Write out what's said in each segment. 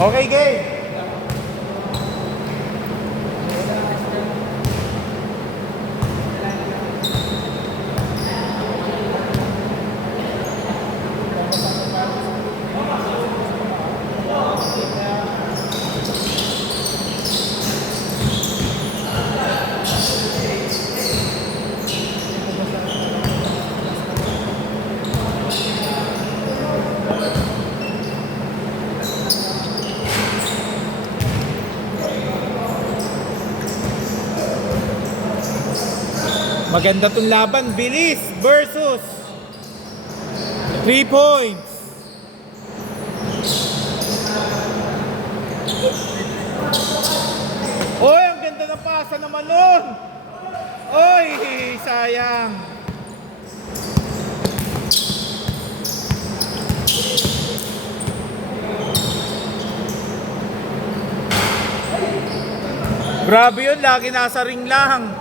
Okay, game. Maganda tong laban. Bilis versus 3 points. Oy, ang ganda ng pasa naman nun. Oy, sayang. Grabe yun, lagi nasa ring lang.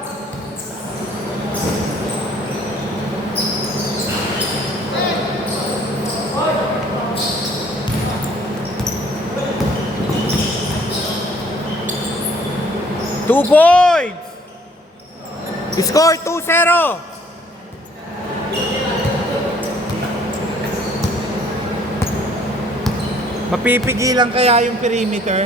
Two points. Score 2-0. Mapipigilan kaya yung perimeter?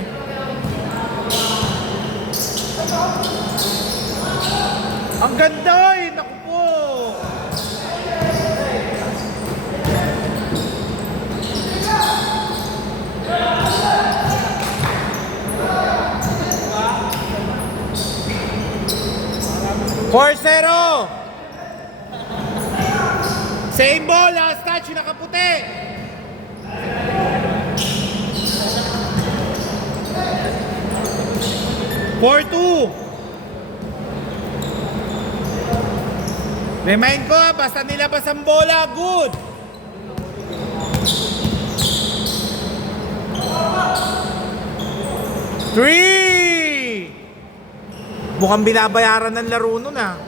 Ang ganda eh, naku po. Four zero. Same ball, last touch, yung nakaputi. Four two. Remind ko, basta nilabas ang bola, good. Three. Mukhang binabayaran ng laro nun ah.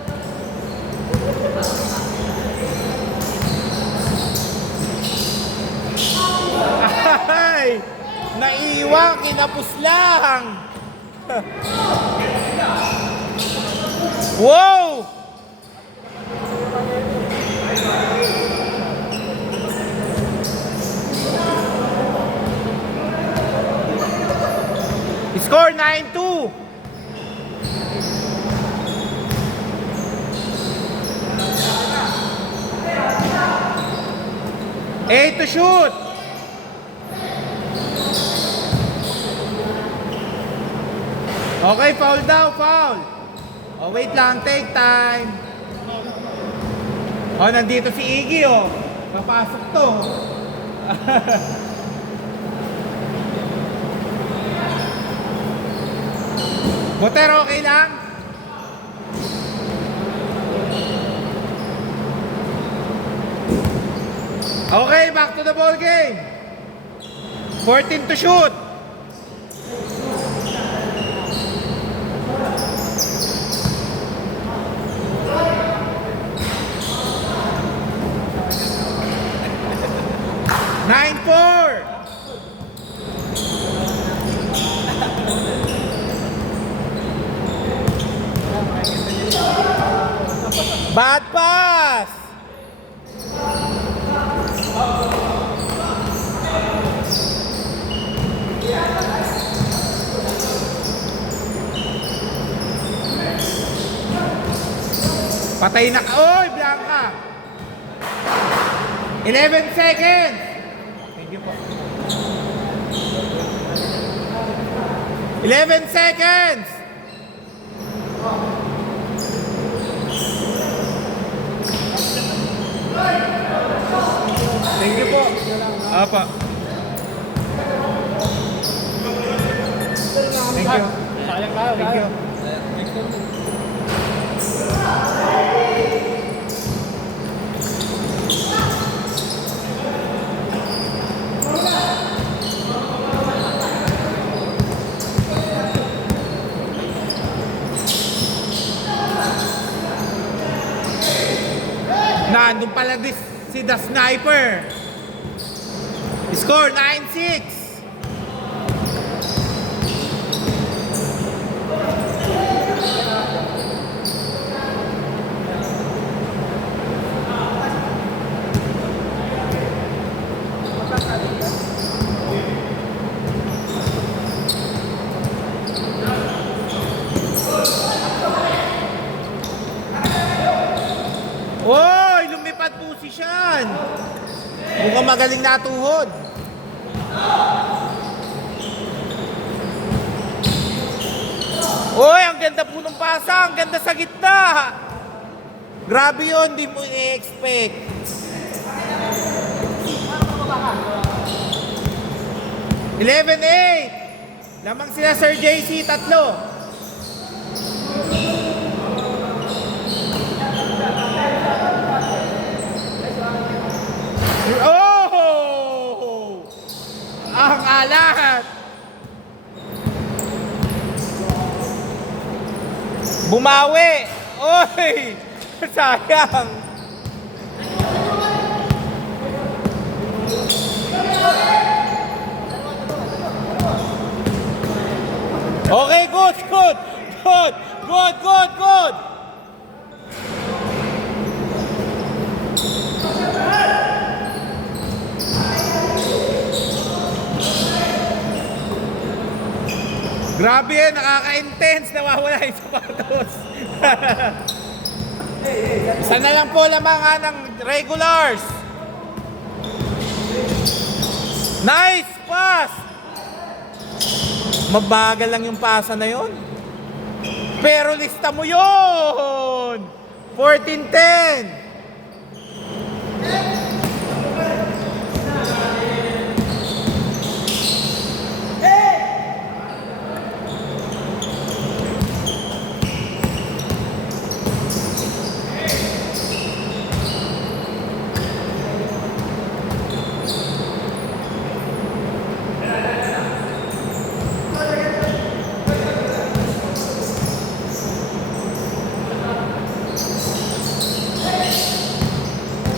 Ay, naiwan, kinapos lang. Wow! Score 9-2. Eight to shoot. Okay, foul daw, foul. Oh, wait lang, take time. Oh, nandito si Iggy, oh. Papasok to. Moter, okay lang? Okay, back to the ball game. 14 to shoot. Nine four. Bad pass. Patay na ka. Oy, Blanca. 11 seconds. Thank you po. 11 seconds. Thank you po. Apa. Thank you. Sayang tayo. Thank you. Nandun pala si The Sniper. Score 9-6. magaling na tuhod. Uy, ang ganda po ng pasa. Ang ganda sa gitna. Grabe yun, di mo i-expect. 11-8. Lamang sila Sir JC, tatlo. Oh! Ang alat. Bumawi. Oy! Sayang. Okay, good, good. Good, good, good, good. Grabe yan, nakaka-intense. Nawawala yung sapatos. Isa na lang po lamang ng regulars. Nice pass! Mabagal lang yung pasa na yon. Pero lista mo yon. 14-10.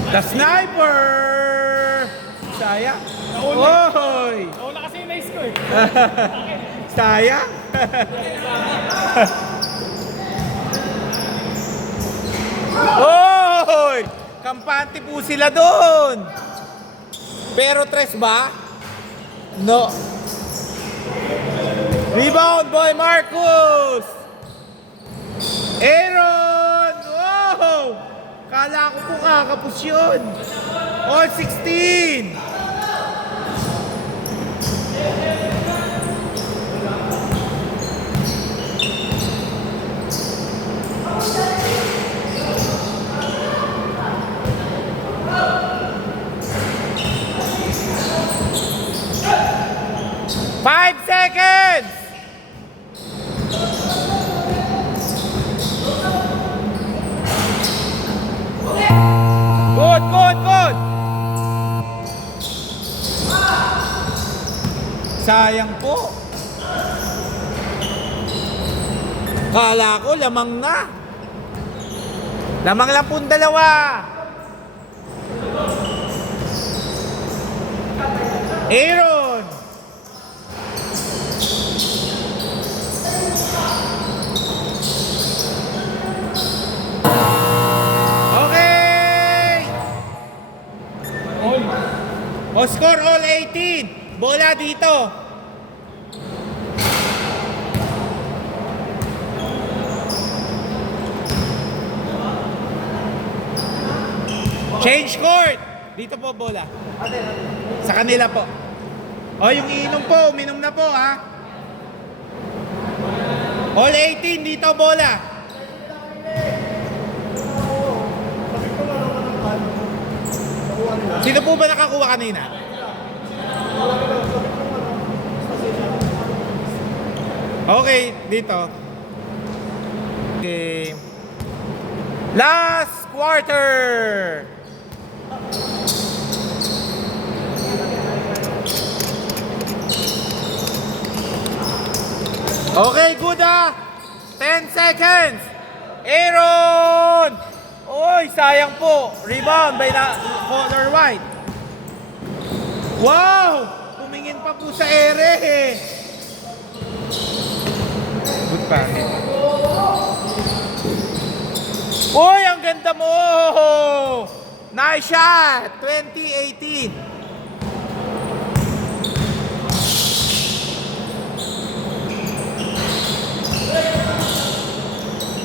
The sniper! Sayang. Oy! Nauna kasi yung na-score. Sayang. Oy! Kampante po sila doon. Pero tres ba? No. Rebound, boy Marcus! Aaron! Wow! Kala ko po kakapos yun. All 16. Five seconds. Good, good, good. Sayang po. Kala ko lamang na. Lamang lang pong dalawa. Aaron. O score all 18. Bola dito. Change court. Dito po bola. Sa kanila po. O yung iinom po, uminom na po ha. All 18 dito bola. Sino po ba nakakuha kanina? Okay, dito. Okay. Last quarter. Okay, good ah. 10 seconds. Aaron! Oy, sayang po. Rebound by the corner wide. Wow! Tumingin pa po sa ere. Good pass. Oy, ang ganda mo! Nice shot! 2018.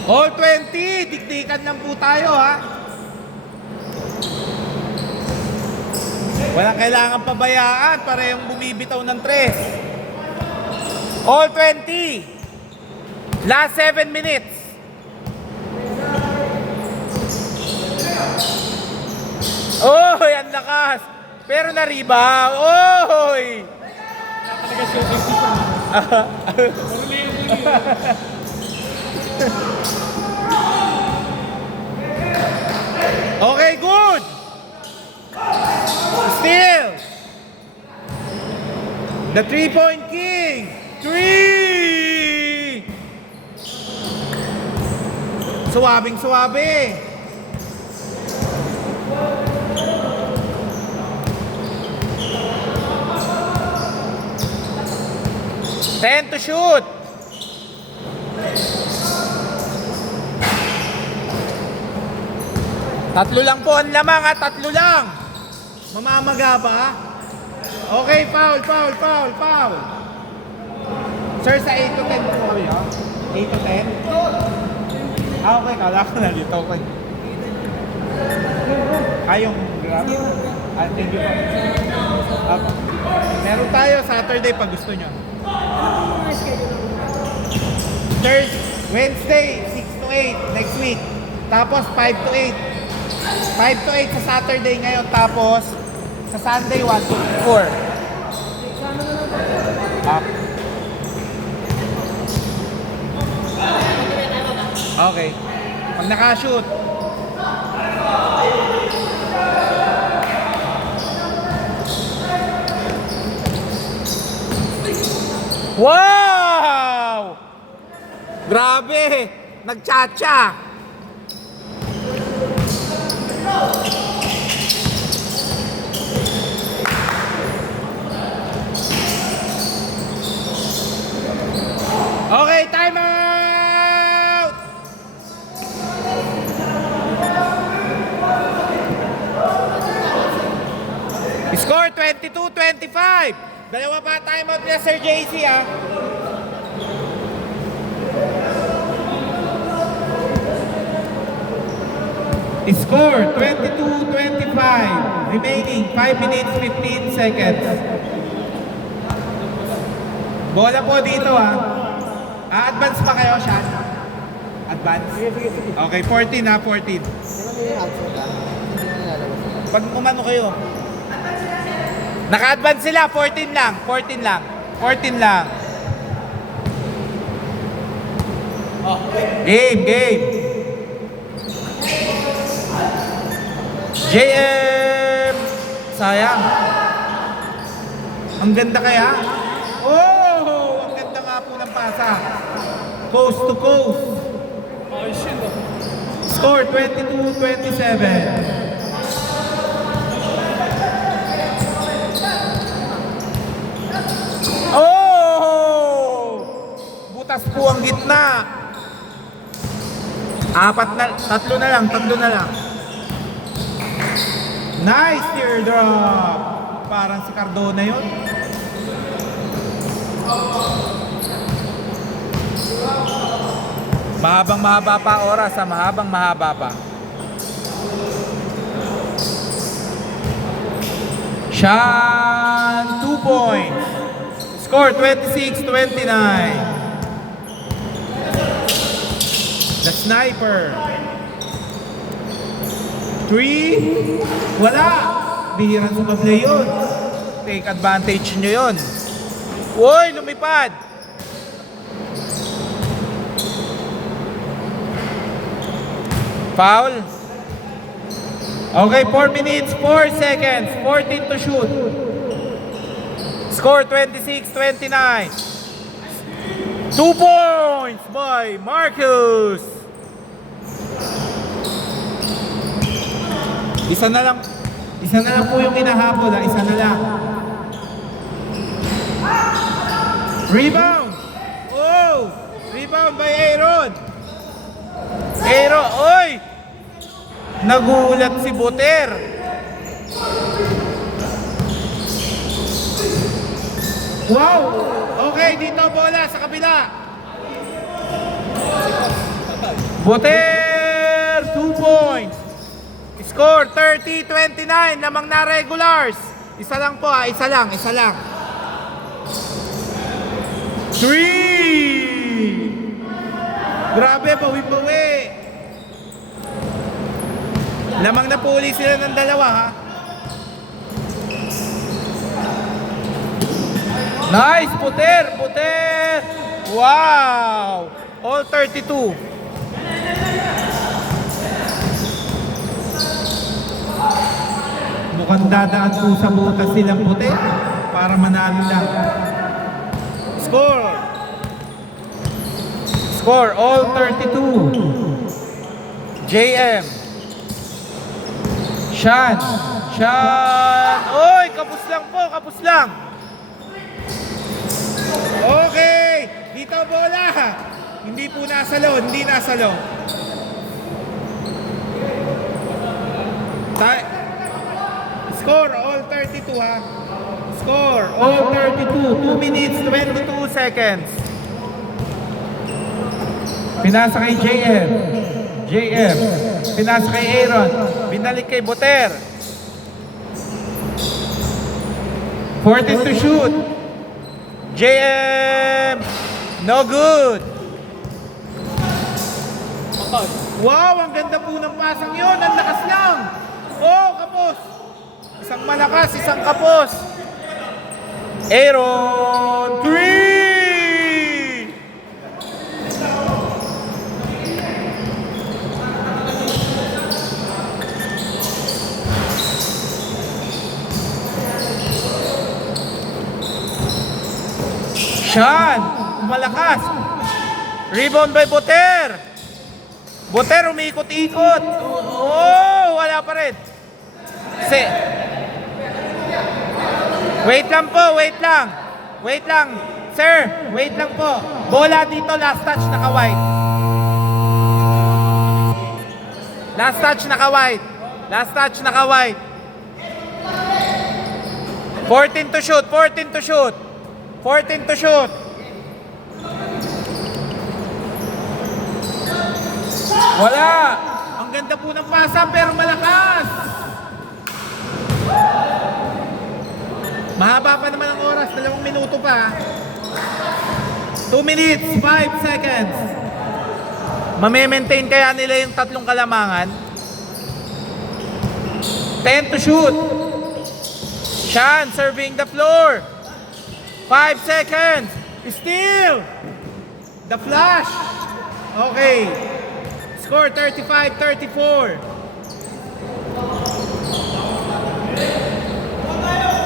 All 20, dikdikan lang po tayo ha. Walang kailangan pabayaan, parehong bumibitaw ng 3. All 20. Last 7 minutes. Oy, ang lakas. Pero na-rebound. Oy! Talaga shooting dito. Okay, good. Still. The 3-point king. 3. Suwabing suwabe. Ten to shoot. Tatlo lang po ang lamang at tatlo lang. Mamamaga ba? Okay, foul. Sir, sa 8 to 10 po kami, ha? 8 to 10? Okay, kala ko na dito. Okay. Yung grab? Thank you po. Meron tayo Saturday pag gusto nyo. Thursday, Wednesday, 6 to 8 next week. Tapos 5 to 8. 5 to 8 sa Saturday ngayon. Tapos sa Sunday, 1 to 4. Okay. Pag nakashoot. Wow! Grabe! Nagchacha! Okay, time out! Score 22-25. Dalawa pa time out niya, Sir JC, ha? Score 22-25. Remaining 5 minutes 15 seconds. Bola po dito, ha? Advance pa kayo, Sean? Advance? Okay, 14 ha, 14. Pag umano kayo. Naka-advance sila, 14 lang. 14 lang. 14 lang. Game. JM! Sayang. Ang ganda kaya? Oh! Ang ganda nga po ng pasa. Coast to coast. Score 22-27. Oh! Butas po ang gitna. Tatlo na lang. Nice teardrop. Parang si Cardona yun. Mahaba pa oras, mahaba pa. Sean, 2 points. Score 26-29. The sniper. 3. Wala. Bihirang sumablay yun. Take advantage nyo yun. Uy, lumipad. Foul. Okay, 4 minutes, 4 seconds. 14 to shoot. Score 26-29. 2 points by Marcus. Isa na lang po yung hinahabol, isa na lang. Rebound. Oh! Rebound by Aaron. Oy! Nagulat si Buter. Wow! Okay, dito bola sa kabila. Buter, 2 points. Score 30-29, lamang na regulars. Isa lang po ha, isa lang. 3! Grabe, bawi-bawi. Lamang na po ulit sila ng dalawa ha. Nice, puter. Wow! All 32. Mukhang dadaan po sa butas silang puter para manalo lang. Score, all 32. JM. Shan. Oy, kapos lang. Okay, dito bola. Hindi po nasa lo. Score, all 32 ha. Score, all 32. 2 minutes, 22 seconds. Pinasa kay JM. Pinasa kay Aaron. Binalik kay Boter. 14 to shoot. JM. No good. Wow, ang ganda po ng pasang yun. Ang lakas lang. Oh, kapos. Isang malakas, isang kapos. Aaron. 3! Shan, malakas. Rebound by Boter. Boter umiikot-ikot. Oh, wala pa rin. Wait lang. Sir, wait lang po. Bola dito, last touch naka-white. Last touch naka-white. 14 to shoot. Wala. Ang ganda po ng pasa pero malakas. Mahaba pa naman ang oras. 2 minuto pa. 2 minutes, 5 seconds. Mame-maintain kaya nila yung tatlong kalamangan? 10 to shoot. Shan serving the floor. 5 seconds. Steal. The flash. Okay. Score 35-34.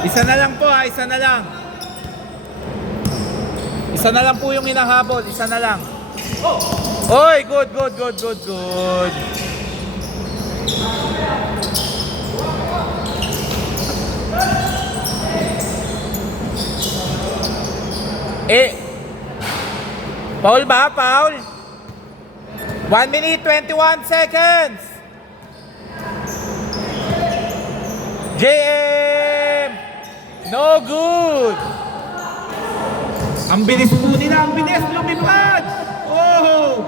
Isa na lang po ha, isa na lang. Isa na lang po yung hinahabol, isa na lang. Oy, good. Foul ba? Foul? 1 minute, 21 seconds. JM! No good! Ang bilis po nila, lumipad! Oh!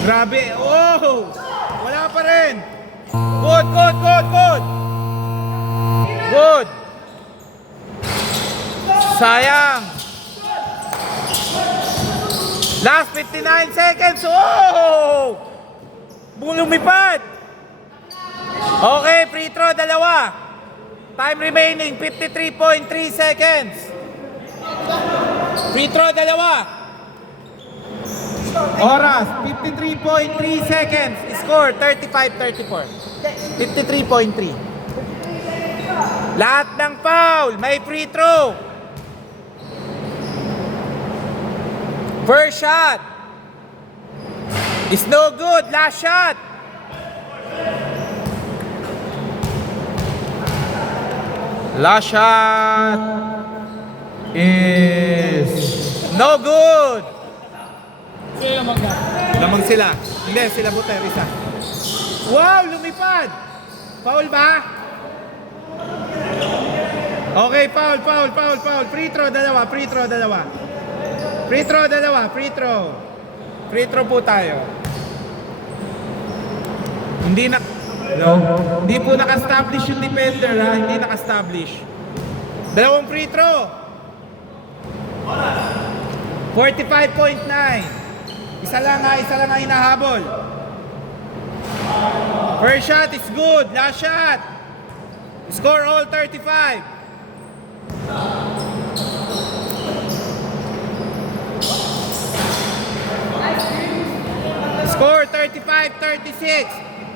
Grabe, oh! Wala pa rin! Good! Sayang! Last 59 seconds! Oh! Lumipad! Okay, free throw, 2. Time remaining, 53.3 seconds. Free throw, 2. Oras, 53.3 seconds. Score, 35-34. 53.3. Lahat ng foul, may free throw. First shot. It's no good. Last shot. Last shot is no good. Lamang sila. Hindi, sila Boter, isa. Wow, lumipad. Foul ba? Okay, foul. Free throw, 2. Free throw po tayo. Hindi na Hello? Hindi po naka-establish yung defender ha. Hindi naka-establish. Dalawang free throw. 45.9. Isa lang ang hinahabol. First shot is good. Last shot. Score all 35. Score 35-36.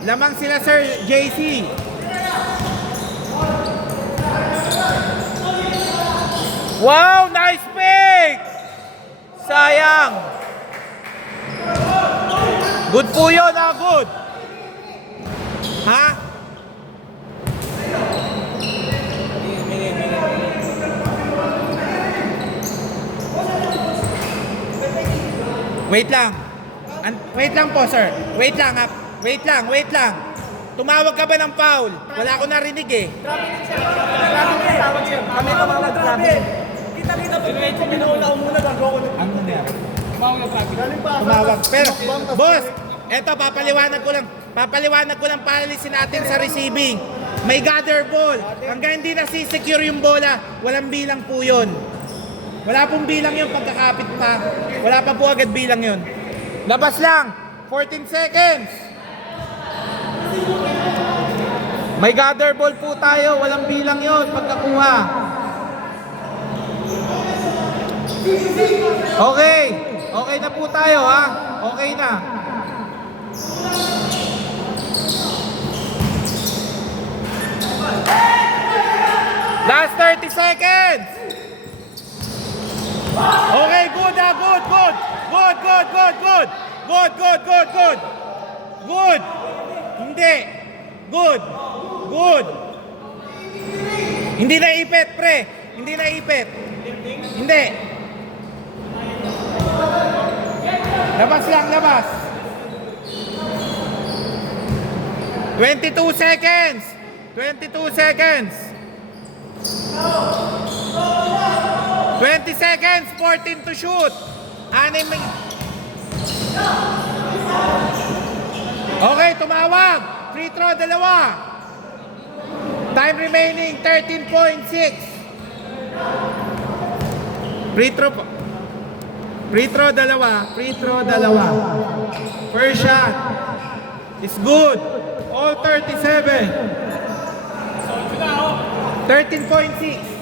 Lamang sila Sir JC. Wow, nice pick! Sayang. Good po yun, good. Ha? Wait lang. Wait lang po, sir. Wait lang, ha? Wait lang. Tumawag ka ba ng foul? Wala ko narinig eh. Kami tumawag, grabe. Kita-kita po. Pinuuna ko muna, gagawa ko. Ano nangyari? Galing pa. Tumawag. Pero, boss, eto, papaliwanag ko lang paalisin natin sa receiving. May gather ball. Hanggang hindi nasisecure yung bola, walang bilang po yun. Wala pong bilang yun pagkakapit pa. Wala pa po agad bilang yun. Labas lang. 14 seconds. May gather ball po tayo. Walang bilang yun pagkakuha. Okay. Okay na po tayo ha. Okay na. Last 30 seconds. Okay, good. Good. Hindi. Good. Hindi naipit, pre. Hindi naipit. Hindi. Labas lang, labas. 22 seconds. 20 seconds, 14 to shoot. Okay, tumawag. Free throw, dalawa. Time remaining, 13.6. Free throw, dalawa. First shot is good. All 37. 13.6.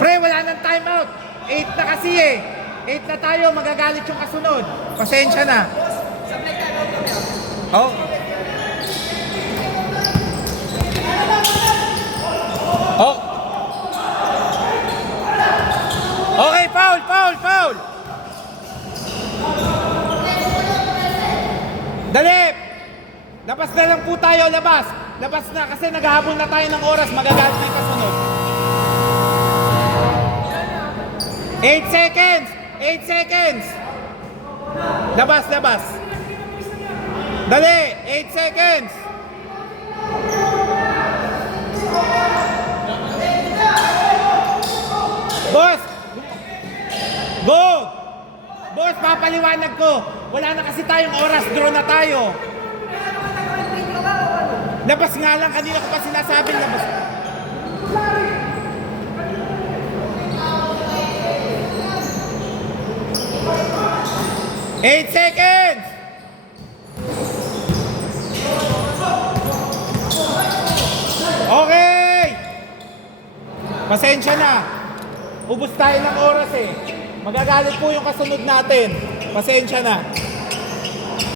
Pre, wala nang timeout. 8 na kasi eh. 8 na tayo, magagalit yung kasunod. Pasensya na. Oh. Oh. Okay, foul. Dali! Labas na lang po tayo, labas na kasi naghahabol na tayo ng oras, magagalit na yung kasunod. 8 seconds! Labas! Dali! 8 seconds! Boss! Go! Boss, papaliwanag ko. Wala na kasi tayong oras, draw na tayo. Labas nga lang, kanina ko pa sinasabing labas. Eight seconds! Okay! Pasensya na. Ubus tayo ng oras eh. Magagalit po yung kasunod natin. Pasensya na.